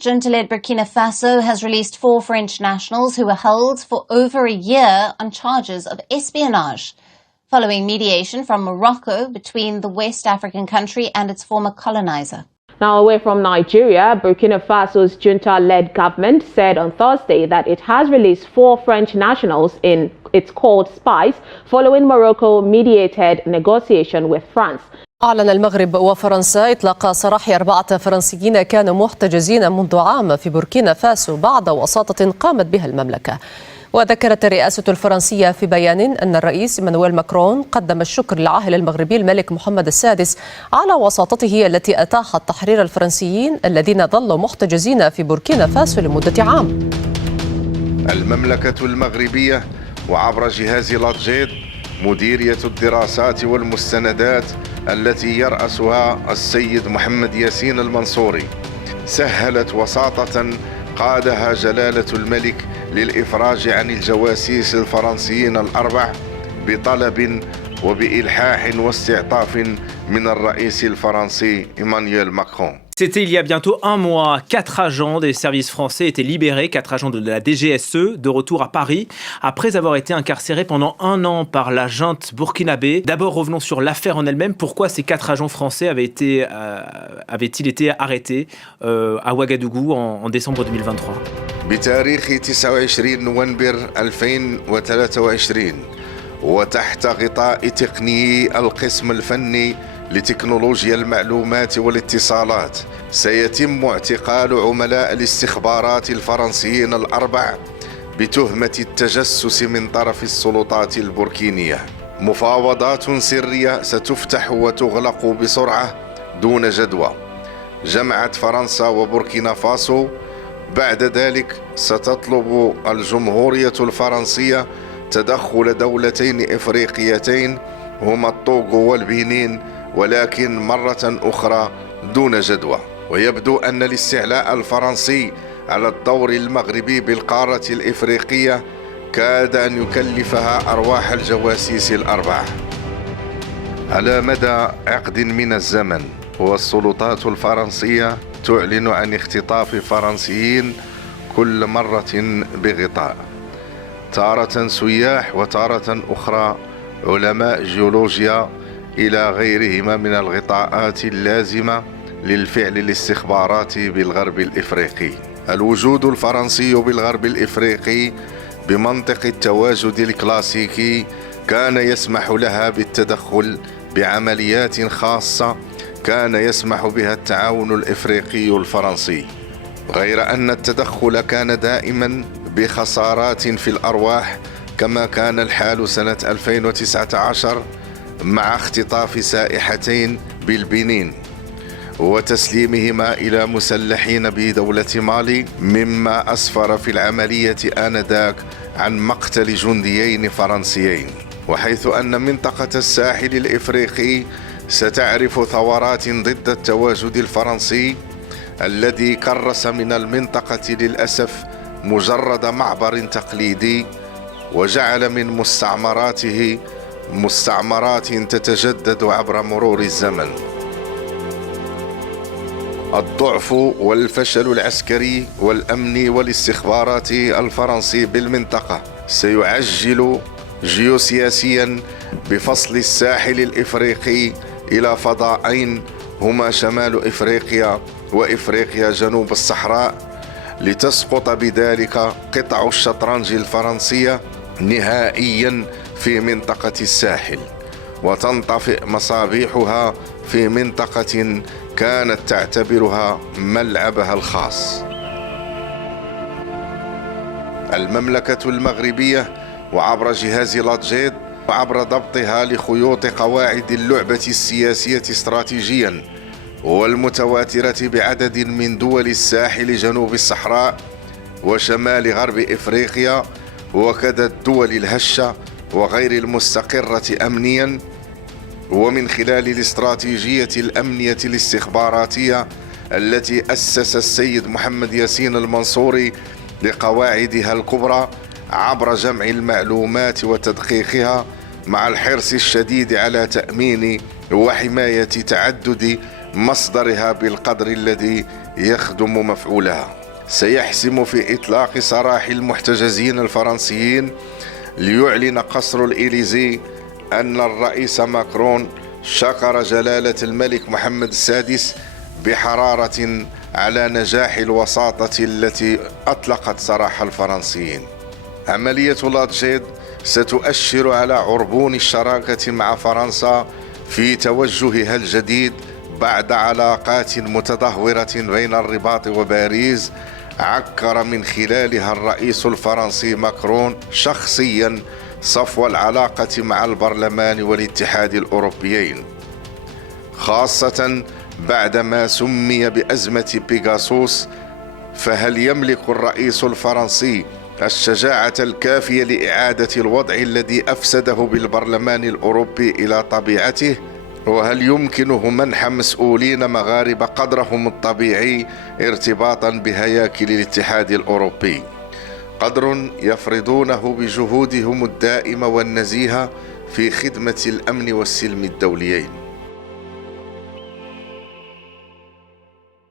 Junta-led Burkina Faso has released 4 French nationals who were held for over a year on charges of espionage, following mediation from Morocco between the West African country and its former colonizer. Now, away from Nigeria, Burkina Faso's junta-led government said on Thursday that it has released 4 French nationals in its called spies following Morocco-mediated negotiation with France. أعلن المغرب وفرنسا إطلاق سراح 4 فرنسيين كانوا محتجزين منذ عام في بوركينا فاسو بعد وساطة قامت بها المملكة. وذكرت الرئاسة الفرنسية في بيان أن الرئيس إيمانويل ماكرون قدم الشكر للعاهل المغربي الملك محمد السادس على وساطته التي أتاحت تحرير الفرنسيين الذين ظلوا محتجزين في بوركينا فاسو لمدة عام. المملكة المغربية وعبر جهاز لاتجيد مديرية الدراسات والمستندات التي يرأسها السيد محمد ياسين المنصوري سهلت وساطة قادها جلالة الملك للإفراج عن الجواسيس الفرنسيين ال4 بطلب وبإلحاح واستعطاف من الرئيس الفرنسي إيمانويل ماكرون. C'était il y a bientôt un mois. 4 agents des services français étaient libérés, 4 agents de la DGSE, de retour à Paris, après avoir été incarcérés pendant 1 an par la junte burkinabé. D'abord, revenons sur l'affaire en elle-même. Pourquoi ces 4 agents français avaient-ils été arrêtés à Ouagadougou en décembre 2023 بتاريخ 29 نوفمبر 2023 وتحت غطاء تقني القسم الفني لتكنولوجيا المعلومات والاتصالات سيتم اعتقال عملاء الاستخبارات الفرنسيين ال4 بتهمة التجسس من طرف السلطات البوركينية. مفاوضات سرية ستفتح وتغلق بسرعة دون جدوى. جمعت فرنسا وبوركينا فاسو. بعد ذلك ستطلب الجمهورية الفرنسية تدخل دولتين إفريقيتين هما الطوغو والبنين، ولكن مرة أخرى دون جدوى. ويبدو أن الاستعلاء الفرنسي على الدور المغربي بالقارة الإفريقية كاد أن يكلفها أرواح الجواسيس ال4. على مدى عقد من الزمن والسلطات الفرنسية تعلن عن اختطاف فرنسيين كل مرة بغطاء، تارة سياح وتارة أخرى علماء جيولوجيا إلى غيرهما من الغطاءات اللازمة للفعل الاستخباراتي بالغرب الإفريقي. الوجود الفرنسي بالغرب الإفريقي بمنطق التواجد الكلاسيكي كان يسمح لها بالتدخل بعمليات خاصة كان يسمح بها التعاون الإفريقي الفرنسي، غير أن التدخل كان دائما بخسارات في الأرواح كما كان الحال سنة 2019 مع اختطاف سائحتين بالبنين وتسليمهما إلى مسلحين بدولة مالي، مما أسفر في العملية آنذاك عن مقتل جنديين فرنسيين. وحيث أن منطقة الساحل الإفريقي ستعرف ثورات ضد التواجد الفرنسي الذي كرس من المنطقة للأسف مجرد معبر تقليدي وجعل من مستعمراته مستعمرات تتجدد عبر مرور الزمن. الضعف والفشل العسكري والأمني والاستخباراتي الفرنسي بالمنطقة سيعجل جيوسياسيا بفصل الساحل الإفريقي إلى فضاءين هما شمال إفريقيا وإفريقيا جنوب الصحراء، لتسقط بذلك قطع الشطرنج الفرنسية نهائيا في منطقة الساحل وتنطفئ مصابيحها في منطقة كانت تعتبرها ملعبها الخاص. المملكة المغربية وعبر جهاز لاتجيد وعبر ضبطها لخيوط قواعد اللعبة السياسية استراتيجيا والمتواترة بعدد من دول الساحل جنوب الصحراء وشمال غرب إفريقيا وكذا الدول الهشة وغير المستقرة أمنيا، ومن خلال الاستراتيجية الأمنية الاستخباراتية التي أسس السيد محمد ياسين المنصوري لقواعدها الكبرى عبر جمع المعلومات وتدقيقها مع الحرص الشديد على تأمين وحماية تعدد مصدرها بالقدر الذي يخدم مفعولها. سيحسم في إطلاق سراح المحتجزين الفرنسيين ليعلن قصر الإليزي أن الرئيس ماكرون شكر جلالة الملك محمد السادس بحرارة على نجاح الوساطة التي أطلقت سراح الفرنسيين. عملية لاتجيد ستؤشر على عربون الشراكة مع فرنسا في توجهها الجديد بعد علاقات متدهورة بين الرباط وباريس عكر من خلالها الرئيس الفرنسي ماكرون شخصيا صفو العلاقة مع البرلمان والاتحاد الأوروبيين، خاصة بعدما سمي بأزمة بيغاسوس. فهل يملك الرئيس الفرنسي الشجاعة الكافية لإعادة الوضع الذي أفسده بالبرلمان الأوروبي إلى طبيعته؟ وهل يمكنه منح مسؤولين مغاربة قدرهم الطبيعي ارتباطا بهياكل الاتحاد الأوروبي، قدر يفرضونه بجهودهم الدائمة والنزيهة في خدمة الأمن والسلم الدوليين؟